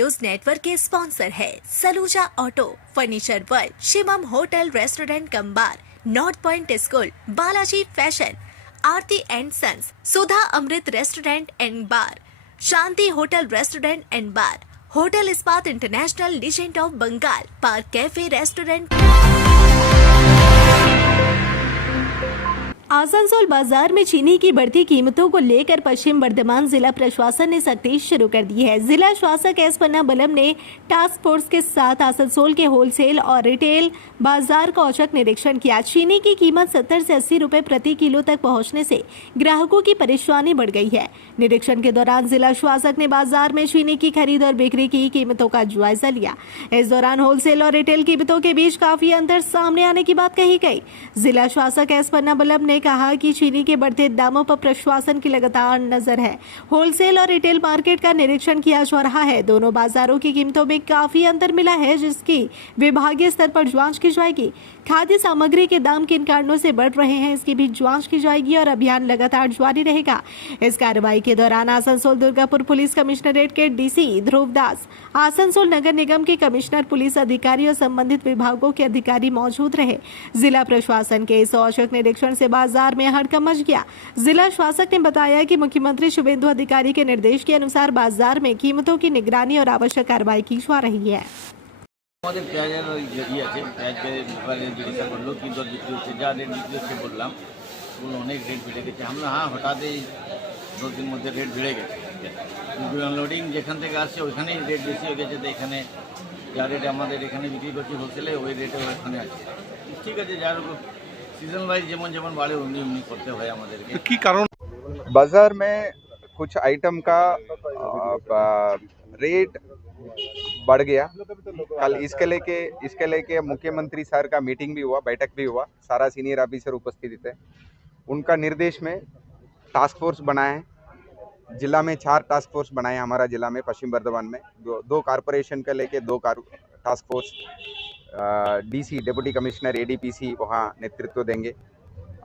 News Network के sponsor है Saluja auto, furniture world, Shivam hotel restaurant cum bar, north point school, Balaji fashion, Aarti and sons, Sudha Amrit restaurant and bar, Shanti hotel restaurant and bar, hotel Ispat international, legend of Bengal, park cafe restaurant. Asansol बाजार में चीनी की बढ़ती कीमतों को लेकर पश्चिम बर्धमान जिला प्रशासन ने सख्ती शुरू कर दी है। जिला शासक एस पन्ना बलम ने टास्क फोर्स के साथ आसनसोल के होलसेल और रिटेल बाजार का औचक निरीक्षण किया। चीनी की कीमत 70 से 80 रुपए प्रति किलो तक पहुंचने से ग्राहकों की परेशानी बढ़ गई है। निरीक्षण के दौरान जिला शासक ने बाजार में चीनी की खरीद और बिक्री की कीमतों का जायजा लिया। इस दौरान होलसेल और रिटेल कीमतों के बीच काफी अंतर सामने आने की बात कही गई। जिला शासक एस पन्ना बलम ने कहा कि चीनी के बढ़ते दामों पर प्रशासन की लगातार नजर है। होलसेल और रिटेल मार्केट का निरीक्षण किया जा रहा है। दोनों बाजारों की कीमतों में काफी अंतर मिला है, जिसकी विभागीय स्तर पर जांच की जाएगी। खाद्य सामग्री के दाम किन कारणों से बढ़ रहे हैं, इसकी भी जांच की जाएगी और अभियान लगातार जारी रहेगा। इस कार्रवाई के दौरान आसनसोल दुर्गापुर पुलिस कमिश्नरेट के डीसी ध्रुव दास, आसनसोल नगर निगम के कमिश्नर, पुलिस अधिकारी और संबंधित विभागों के अधिकारी मौजूद रहे। जिला प्रशासन के इस औचक निरीक्षण से बाजार में हड़कंप मच गया। जिला शासक ने बताया कि मुख्यमंत्री शुभेंदु अधिकारी के निर्देश के अनुसार बाजार में कीमतों की निगरानी और आवश्यक कार्रवाई की जा रही है। আমাদের পেঁয়াজের ইয়ে আছে, পেঁয়াজের ব্যাপারে জিজ্ঞাসা করলো কি দর বিক্রি হচ্ছে, যা রেট বিক্রি হচ্ছে বললাম, বললো অনেক রেট বেড়ে গেছে। আমরা হঠাৎ এই 10 দিন মধ্যে রেট বেড়ে গেছে। আনলোডিং যেখান থেকে আসছে ওইখানেই রেট বেশি হয়ে গেছে। তো এখানে যা রেট আমাদের এখানে বিক্রি করছি হোলসেলে, ওই রেটে ওখানে আছে। ঠিক আছে, যার सीजन वाइज যেমন বাড়ে उन्नी করতে হয় আমাদেরকে। কি কারণ बाजार में कुछ आइटम का रेट बढ़ गया। कल इसके लेके मुख्यमंत्री सर का मीटिंग भी हुआ, बैठक भी हुआ। सारा सीनियर ऑफिसर उपस्थित थे। उनका निर्देश में टास्क फोर्स बनाए हैं। जिला में 4 टास्क फोर्स बनाए हैं। हमारा जिला में पश्चिम बर्धमान में दो कारपोरेशन का लेके 2 task force, DC deputy commissioner, ADPC वहाँ नेतृत्व देंगे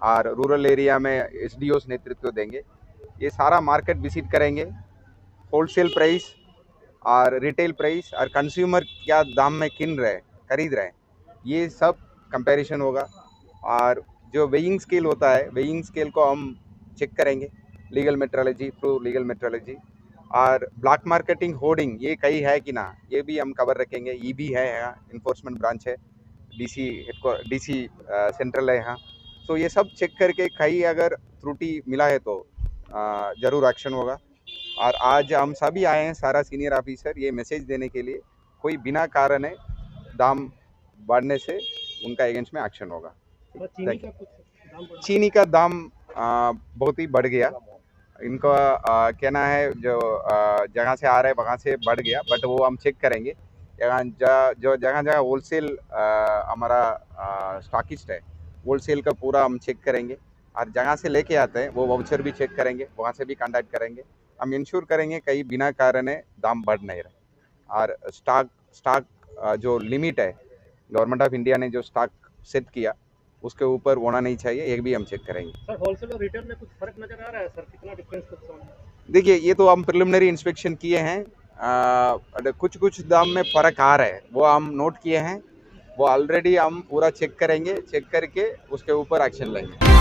और रूरल एरिया में एसडीओस नेतृत्व देंगे। ये सारा मार्केट विजिट करेंगे। होलसेल प्राइस और रिटेल प्राइस और कंज्यूमर क्या दाम में खरीद रहे हैं, ये सब कंपैरिजन होगा। और जो वेइंग स्केल होता है, वेइंग स्केल को हम चेक करेंगे legal metrology, through legal metrology. और ब्लैक मार्केटिंग होर्डिंग ये कहीं है कि ना, ये भी हम कवर रखेंगे। ईबी है यहाँ, इन्फोर्समेंट ब्रांच है, डीसी सेंट्रल है यहाँ। सो ये सब चेक करके कहीं अगर त्रुटि मिला है तो ज़रूर एक्शन होगा। और आज हम सभी आए हैं, सारा सीनियर ऑफिसर, ये मैसेज देने के लिए कोई बिना कारण है दाम बढ़ने से उनका अगेंस्ट में एक्शन होगा। चीनी का दाम बहुत ही बढ़ गया। इनका कहना है जो जगह से आ रहा है वहाँ से बढ़ गया, बट वो हम चेक करेंगे। जो जगह होलसेल हमारा स्टॉकिस्ट है, होलसेल का पूरा हम चेक करेंगे। और जगह से लेके आते हैं वो वाउचर भी चेक करेंगे, वहाँ से भी कांटेक्ट करेंगे। हम इंश्योर करेंगे कहीं बिना कारण है दाम बढ़ नहीं रहे। और स्टॉक जो लिमिट है, गवर्नमेंट ऑफ इंडिया ने जो स्टॉक सेट किया उसके ऊपर होना नहीं चाहिए, ये भी हम चेक करेंगे। सर, होलसेल और रिटेल में कुछ फर्क नजर आ रहा है सर? कितना डिफरेंस? देखिए, ये तो हम प्रिलिमिनरी इंस्पेक्शन किए हैं। कुछ दाम में फ़र्क आ रहा है, वो हम नोट किए हैं। वो ऑलरेडी हम पूरा चेक करेंगे, चेक करके उसके ऊपर एक्शन लेंगे।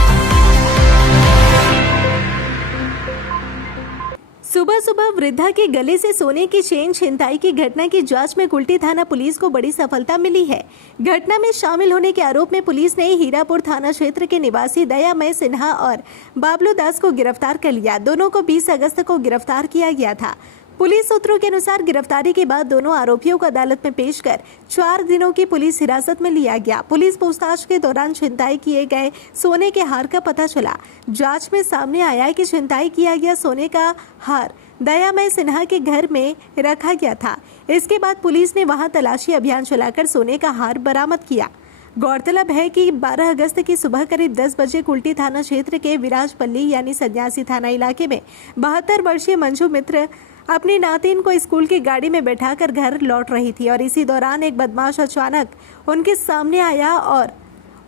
सुबह सुबह वृद्धा के गले से सोने की चेन छिनताई की घटना की जांच में कुल्टी थाना पुलिस को बड़ी सफलता मिली है। घटना में शामिल होने के आरोप में पुलिस ने हीरापुर थाना क्षेत्र के निवासी दयामय सिन्हा और बाबलू दास को गिरफ्तार कर लिया। दोनों को 20 अगस्त को गिरफ्तार किया गया था। पुलिस सूत्रों के अनुसार गिरफ्तारी के बाद दोनों आरोपियों को अदालत में पेश कर 4 दिनों की पुलिस हिरासत में लिया गया। पुलिस पूछताछ के दौरान छिनताई किए गए सोने के हार का पता चला। जांच में सामने आया कि छिनताई किया गया सोने का हार दयामय सिन्हा के घर में रखा गया था। इसके बाद पुलिस ने वहां तलाशी अभियान चलाकर सोने का हार बरामद किया। गौरतलब है कि 12 अगस्त की सुबह करीब 10 बजे कुल्टी थाना क्षेत्र के विराजपल्ली यानी सन्यासी थाना इलाके में 72 वर्षीय मंजू मित्र अपनी नातिन को स्कूल की गाड़ी में बैठाकर घर लौट रही थी और इसी दौरान एक बदमाश अचानक उनके सामने आया और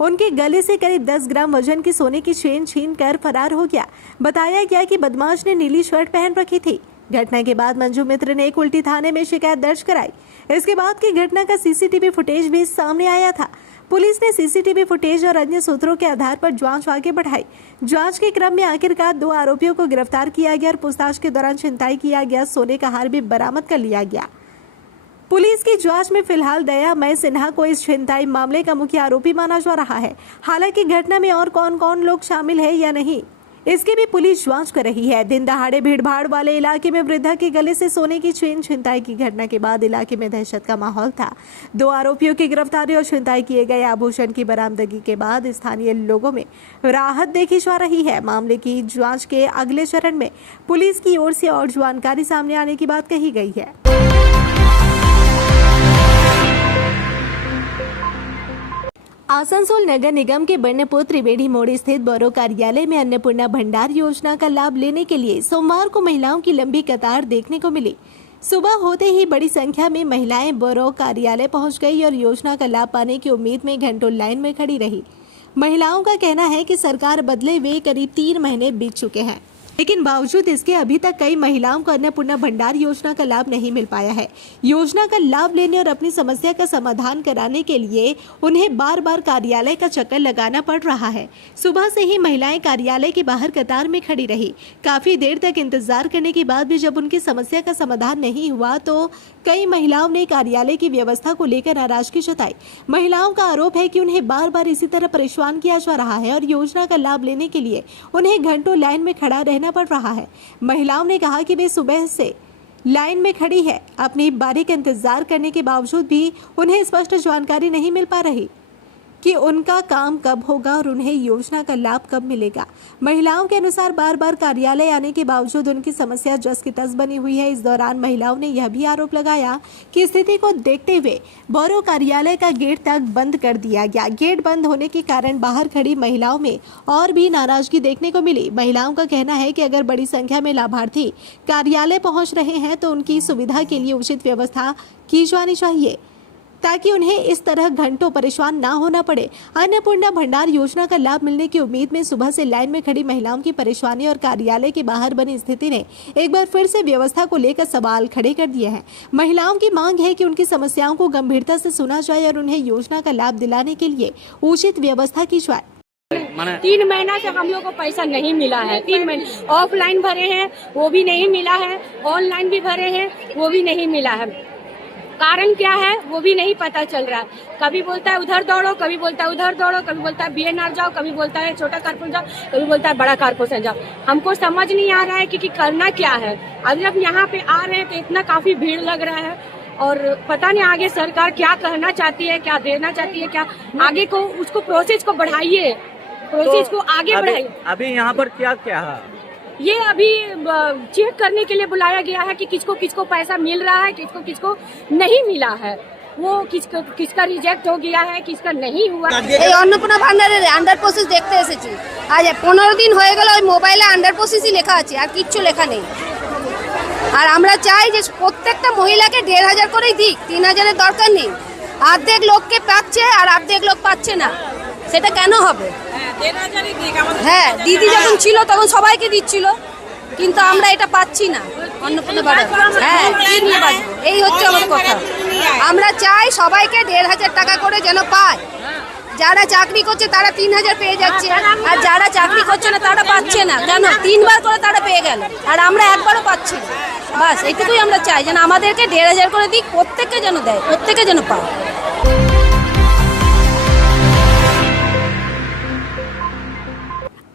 उनके गले से करीब 10 ग्राम वजन की सोने की चेन छीन कर फरार हो गया। बताया गया कि बदमाश ने नीली शर्ट पहन रखी थी। घटना के बाद मंजू मित्र ने कुल्टी थाने में शिकायत दर्ज कराई। इसके बाद की घटना का सीसीटीवी फुटेज भी सामने आया था। पुलिस ने सीसीटीवी फुटेज और अन्य सूत्रों के आधार पर जांच आगे बढ़ाई। जांच के क्रम में आखिरकार 2 आरोपियों को गिरफ्तार किया गया और पूछताछ के दौरान छिनताई किया गया सोने का हार भी बरामद कर लिया गया। पुलिस की जांच में फिलहाल दयामय सिन्हा को इस छिनताई मामले का मुख्य आरोपी माना जा रहा है। हालांकि घटना में और कौन-कौन लोग शामिल है या नहीं, इसकी भी पुलिस जांच कर रही है। दिन दहाड़े भीड़भाड़ वाले इलाके में वृद्धा के गले से सोने की चेन छिनताई की घटना के बाद इलाके में दहशत का माहौल था। 2 आरोपियों की गिरफ्तारी और छिनताई किए गए आभूषण की बरामदगी के बाद स्थानीय लोगों में राहत देखी जा रही है। मामले की जांच के अगले चरण में पुलिस की ओर से और जानकारी सामने आने की बात कही गई है। आसनसोल नगर निगम के बन्नपुर त्रिवेणी मोड़ स्थित बोरो कार्यालय में अन्नपूर्णा भंडार योजना का लाभ लेने के लिए सोमवार को महिलाओं की लंबी कतार देखने को मिली। सुबह होते ही बड़ी संख्या में महिलाएं बोरो कार्यालय पहुंच गई और योजना का लाभ पाने की उम्मीद में घंटों लाइन में खड़ी रही। महिलाओं का कहना है कि सरकार बदले हुए करीब 3 महीने बीत चुके हैं, लेकिन बावजूद इसके अभी तक कई महिलाओं को अन्नपूर्णा भंडार योजना का लाभ नहीं मिल पाया है। योजना का लाभ लेने और अपनी समस्या का समाधान कराने के लिए उन्हें बार बार कार्यालय का चक्कर लगाना पड़ रहा है। सुबह से ही महिलाएं कार्यालय के बाहर कतार में खड़ी रही। काफी देर तक इंतजार करने के बाद भी जब उनकी समस्या का समाधान नहीं हुआ तो कई महिलाओं ने कार्यालय की व्यवस्था को लेकर नाराजगी जताई। महिलाओं का आरोप है कि उन्हें बार बार इसी तरह परेशान किया जा रहा है और योजना का लाभ लेने के लिए उन्हें घंटों लाइन में खड़ा रहना पड़ रहा है। महिलाओं ने कहा कि वे सुबह से लाइन में खड़ी है, अपनी बारी का इंतजार करने के बावजूद भी उन्हें स्पष्ट जानकारी नहीं मिल पा रही कि उनका काम कब होगा और उन्हें योजना का लाभ कब मिलेगा। महिलाओं के अनुसार बार बार कार्यालय आने के बावजूद उनकी समस्या जस की तस बनी हुई है। इस दौरान महिलाओं ने यह भी आरोप लगाया कि स्थिति को देखते हुए बोरो कार्यालय का गेट तक बंद कर दिया गया। गेट बंद होने के कारण बाहर खड़ी महिलाओं में और भी नाराजगी देखने को मिली। महिलाओं का कहना है कि अगर बड़ी संख्या में लाभार्थी कार्यालय पहुंच रहे हैं तो उनकी सुविधा के लिए उचित व्यवस्था की जानी चाहिए ताकि उन्हें इस तरह घंटों परेशान ना होना पड़े। अन्नपूर्णा भंडार योजना का लाभ मिलने की उम्मीद में सुबह से लाइन में खड़ी महिलाओं की परेशानी और कार्यालय के बाहर बनी स्थिति ने एक बार फिर से व्यवस्था को लेकर सवाल खड़े कर दिए हैं। महिलाओं की मांग है कि उनकी समस्याओं को गंभीरता से सुना जाए और उन्हें योजना का लाभ दिलाने के लिए उचित व्यवस्था की जाए। 3 महीना से हम लोग को पैसा नहीं मिला है। 3 महीने ऑफलाइन भरे हैं वो भी नहीं मिला है, ऑनलाइन भी भरे हैं वो भी नहीं मिला है। कारण क्या है वो भी नहीं पता चल रहा है। कभी बोलता है उधर दौड़ो, कभी बोलता है उधर दौड़ो, कभी बोलता है बीएनआर जाओ, कभी बोलता है छोटा कारपोरेशन जाओ, कभी बोलता है बड़ा कारपोरेशन जाओ। हमको समझ नहीं आ रहा है कि करना क्या है। अब जब यहाँ पे आ रहे हैं तो इतना काफी भीड़ लग रहा है और पता नहीं आगे सरकार क्या कहना चाहती है, क्या देना चाहती है, क्या आगे को उसको प्रोसेस को बढ़ाइए, प्रोसेस को आगे बढ़ाइए। अभी यहाँ पर क्या क्या है? ये अभी चेक करने के लिए बुलाया गया है कि किसको किसको पैसा मिल रहा है, किसको किसको नहीं मिला है। वो किसका रिजेक्ट हो गया है, किसका नहीं हुआ। এই অন্নপূর্ণা ভান্ডারের আন্ডার প্রসেস দেখতে এসেছি। আজ 15 দিন হয়ে গেল, ওই মোবাইলে আন্ডার প্রসেসই লেখা আছে, আর কিচ্ছু লেখা নেই। আর আমরা চাই যে প্রত্যেকটা মহিলাকে 1500 করেই দিক, 3000 এর দরকার নেই। অর্ধেক লোককে পাচ্ছে আর অর্ধেক লোক পাচ্ছে না, সেটা কেন হবে? হ্যাঁ, দিদি যখন ছিল তখন সবাইকে দিচ্ছিল, কিন্তু আমরা এটা পাচ্ছি না। অন্নপূর্ণা ভান্ডার হ্যাঁ কি নিয়ে বাঁচবো, এই হচ্ছে আমার কথা। আমরা চাই সবাইকে 1500 টাকা করে যেন পায়। যারা চাকরি করছে তারা 3000 পেয়ে যাচ্ছে, আর যারা চাকরি করছে না তারা পাচ্ছে না। কেন? 3 বার করে তারা পেয়ে গেল আর আমরা একবারও পাচ্ছি না। বাস এইটুকুই আমরা চাই, যেন আমাদেরকে 1500 করে দিক, প্রত্যেককে যেন দেয়, প্রত্যেকে যেন পায়।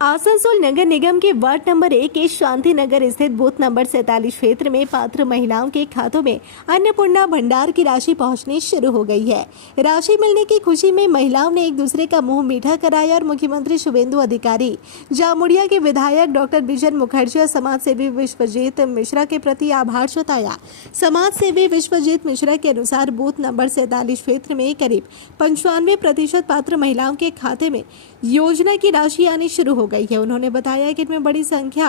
आसनसोल नगर निगम के वार्ड नंबर 1 के शांति नगर स्थित बूथ नंबर 47 क्षेत्र में पात्र महिलाओं के खातों में अन्नपूर्णा भंडार की राशि पहुंचनी शुरू हो गई है। राशि मिलने की खुशी में महिलाओं ने एक दूसरे का मुंह मीठा कराया और मुख्यमंत्री शुभेंदु अधिकारी, जामुड़िया के विधायक डॉक्टर बिजन मुखर्जी और समाज सेवी विश्वजीत मिश्रा के प्रति आभार जताया। समाज सेवी विश्वजीत मिश्रा के अनुसार बूथ नंबर 47 क्षेत्र में करीब 95% पात्र महिलाओं के खाते में योजना की राशि आनी शुरू हो गई है। उन्होंने बताया कि इनमें बड़ी संख्या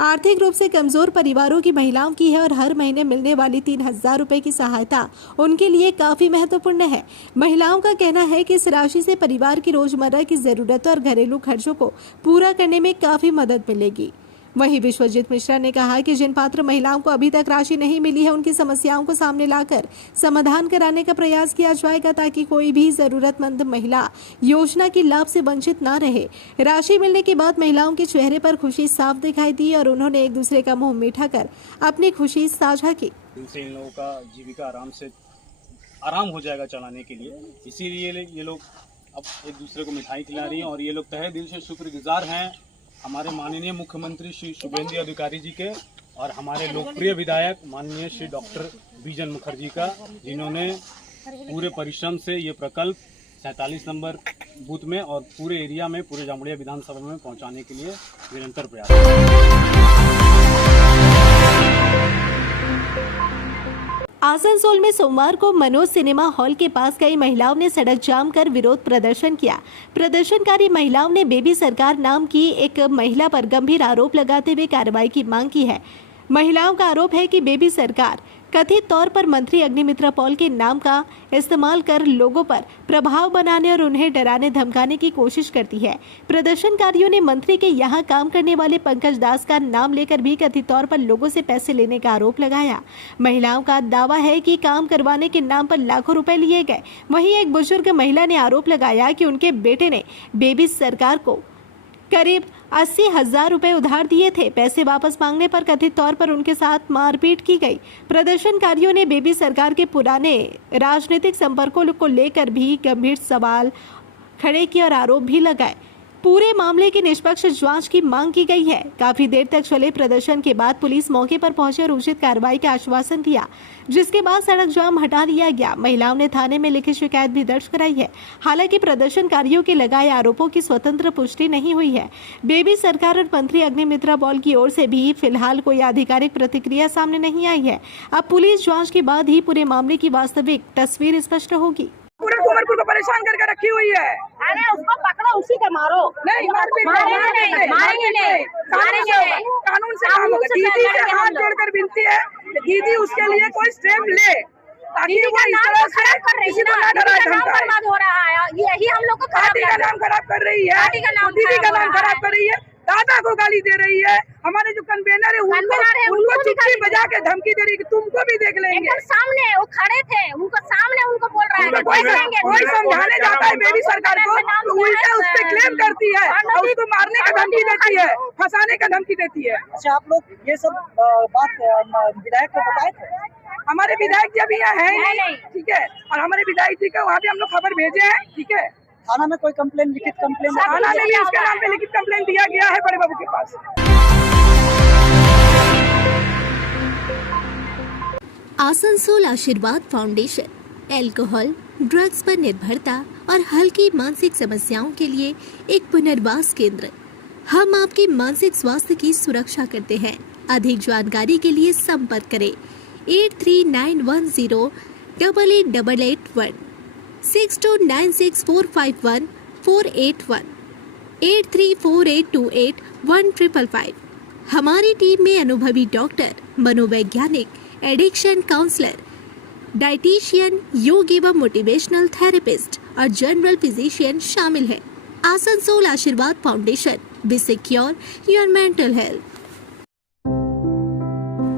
आर्थिक रूप से कमजोर परिवारों की महिलाओं की है और हर महीने मिलने वाली 3000 रुपए की सहायता उनके लिए काफी महत्वपूर्ण है। महिलाओं का कहना है कि इस राशि से परिवार की रोजमर्रा की जरूरतों और घरेलू खर्चों को पूरा करने में काफी मदद मिलेगी। वहीं विश्वजीत मिश्रा ने कहा कि जिन पात्र महिलाओं को अभी तक राशि नहीं मिली है उनकी समस्याओं को सामने लाकर समाधान कराने का प्रयास किया जाएगा ताकि कोई भी जरूरतमंद महिला योजना के लाभ से वंचित न रहे। राशि मिलने के बाद महिलाओं के चेहरे पर खुशी साफ दिखाई दी और उन्होंने एक दूसरे का मुंह मीठा कर अपनी खुशी साझा की। इनसे इन लोगों का जीविका आराम हो जाएगा चलाने के लिए, इसीलिए ये लोग अब एक दूसरे को मिठाई खिला रही हैं और ये लोग तहे दिल से शुक्रगुजार हैं हमारे माननीय मुख्यमंत्री श्री शुभेंदु अधिकारी जी के और हमारे लोकप्रिय विधायक माननीय श्री डॉक्टर बीजन मुखर्जी का, जिन्होंने पूरे परिश्रम से ये प्रकल्प 47 नंबर बूथ में और पूरे एरिया में, पूरे जामुड़िया विधानसभा में पहुंचाने के लिए निरंतर प्रयास। आसनसोल में सोमवार को मनोज सिनेमा हॉल के पास कई महिलाओं ने सड़क जाम कर विरोध प्रदर्शन किया। प्रदर्शनकारी महिलाओं ने बेबी सरकार नाम की एक महिला पर गंभीर आरोप लगाते हुए कार्रवाई की मांग की है। महिलाओं का आरोप है कि बेबी सरकार कथित तौर पर मंत्री अग्निमित्रा पॉल के नाम का इस्तेमाल कर लोगों पर प्रभाव बनाने और उन्हें डराने धमकाने की कोशिश करती है। प्रदर्शनकारियों ने मंत्री के यहां काम करने वाले पंकज दास का नाम लेकर भी कथित तौर पर लोगों से पैसे लेने का आरोप लगाया। महिलाओं का दावा है कि काम करवाने के नाम पर लाखों रुपए लिए गए। वहीं एक बुजुर्ग महिला ने आरोप लगाया कि उनके बेटे ने बेबी सरकार को करीब 80,000 रुपए उधार दिए थे। पैसे वापस मांगने पर कथित तौर पर उनके साथ मारपीट की गई। प्रदर्शनकारियों ने बेबी सरकार के पुराने राजनीतिक संपर्कों को लेकर भी गंभीर सवाल खड़े किए और आरोप भी लगाए। पूरे मामले की निष्पक्ष जांच की मांग की गई है। काफी देर तक चले प्रदर्शन के बाद पुलिस मौके पर पहुंचे और उचित कार्रवाई का आश्वासन दिया, जिसके बाद सड़क जाम हटा लिया गया। महिलाओं ने थाने में लिखित शिकायत भी दर्ज कराई है। हालांकि प्रदर्शनकारियों के लगाए आरोपों की स्वतंत्र पुष्टि नहीं हुई है। बेबी सरकार और मंत्री अग्निमित्रा पॉल की ओर से भी फिलहाल कोई आधिकारिक प्रतिक्रिया सामने नहीं आई है। अब पुलिस जाँच के बाद ही पूरे मामले की वास्तविक तस्वीर स्पष्ट होगी। पूरे कुमरपुर को परेशान करके रखी हुई है। अरे उसको पकड़ो, उसी को मारो। नहीं मारेंगे नहीं। कानून से काम होगा। दीदी से हाथ जोड़कर विनती है, दीदी उसके लिए कोई स्टेप ले ताकि वो इस तरह से किसी को ना डराए धमकाए। हो रहा है, यही हम लोग को पार्टी का नाम खराब कर रही है, दीदी का नाम खराब कर रही है, दादा को गाली दे रही है। हमारे जो कन्वेनर है उनको चुटकी बजा के धमकी दे रही है, तुमको भी देख लेंगे। सामने वो खड़े थे, उनको सामने उनको बोल रहा है कोई समझाने जाता है बेबी सरकार को तो उल्टा उस पे क्लेम करती है और उसको मारने का धमकी देती है, फंसाने का धमकी देती है। अच्छा, आप लोग ये सब बात विधायक को बताए थे? हमारे विधायक जी अभी यहाँ है नहीं, ठीक है, और हमारे विधायक जी का वहाँ भी हम लोग खबर भेजे हैं, ठीक है। थाना में कोई कंप्लेन, लिखित कंप्लेन? थाना में भी इसके नाम पे लिखित कंप्लेन दिया गया है बड़े बाबू के पास। आसनसोल आशीर्वाद फाउंडेशन अल्कोहल, ड्रग्स पर निर्भरता और हल्की मानसिक समस्याओं के लिए एक पुनर्वास केंद्र। हम आपके मानसिक स्वास्थ्य की सुरक्षा करते हैं। अधिक जानकारी के लिए संपर्क करें 8391088881 6296451481 8348281555। हमारी टीम में अनुभवी डॉक्टर, मनोवैज्ञानिक, एडिक्शन काउंसलर, डाइटिशियन, योग एवं मोटिवेशनल थेरेपिस्ट और जनरल फिजिशियन शामिल है। आसनसोल आशीर्वाद foundation, be secure your mental health.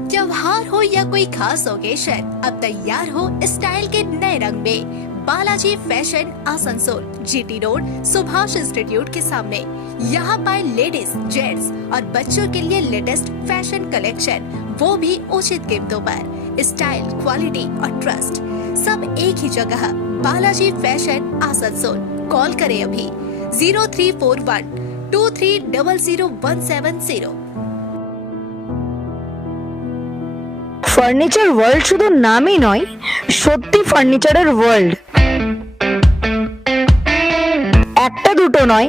त्योहार हो या कोई खास ओकेशन, अब तैयार हो स्टाइल के नए रंग में। Balaji fashion Asansol, GT road, Subhash institute के सामने। यहाँ पाए लेडीज, जेंट्स और बच्चों के लिए लेटेस्ट फैशन कलेक्शन, वो भी उचित कीमतों पर। स्टाइल, क्वालिटी और ट्रस्ट सब एक ही जगह। बालाजी फैशन आसनसोल। कॉल करें अभी 034123000170। ফার্নিচার ওয়ার্ল্ড শুধু নামই নয়, সত্যি ফার্নিচারের ওয়ার্ল্ড। একটা দুটো নয়,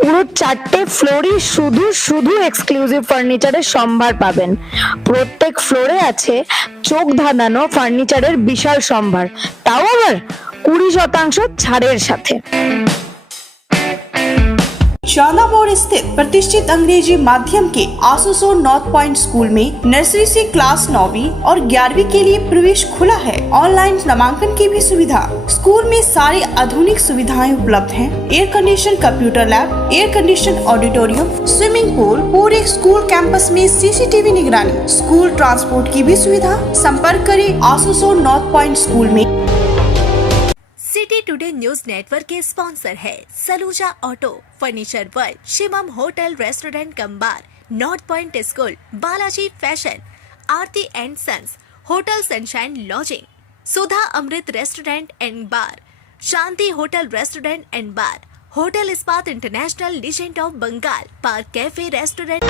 পুরো 4টে ফ্লোরই শুধু শুধু এক্সক্লুসিভ ফার্নিচারের সম্ভার পাবেন। প্রত্যেক ফ্লোরে আছে চোখ ধাঁধানো ফার্নিচারের বিশাল সম্ভার, তাও আবার 20% ছাড়ের সাথে। शाना मोड़ स्थित प्रतिष्ठित अंग्रेजी माध्यम के आसुसो नॉर्थ पॉइंट स्कूल में नर्सरी से क्लास 9वीं और 11वीं के लिए प्रवेश खुला है। ऑनलाइन नामांकन की भी सुविधा। स्कूल में सारी आधुनिक सुविधाएं उपलब्ध हैं। Air condition computer lab, air condition auditorium, swimming pool, पूरे स्कूल कैंपस में सीसीटीवी निगरानी, स्कूल ट्रांसपोर्ट की भी सुविधा। संपर्क करें आसुसो नॉर्थ पॉइंट स्कूल में। सिटी टुडे न्यूज नेटवर्क के स्पॉन्सर है Saluja auto, furniture world, Shivam hotel restaurant cum bar, north point school, Balaji fashion, Aarti and Sons, Hotel Sunshine Lodging, Sudha Amrit restaurant and bar, Shanti hotel restaurant and bar, hotel Ispat international, legend of Bengal, park cafe restaurant.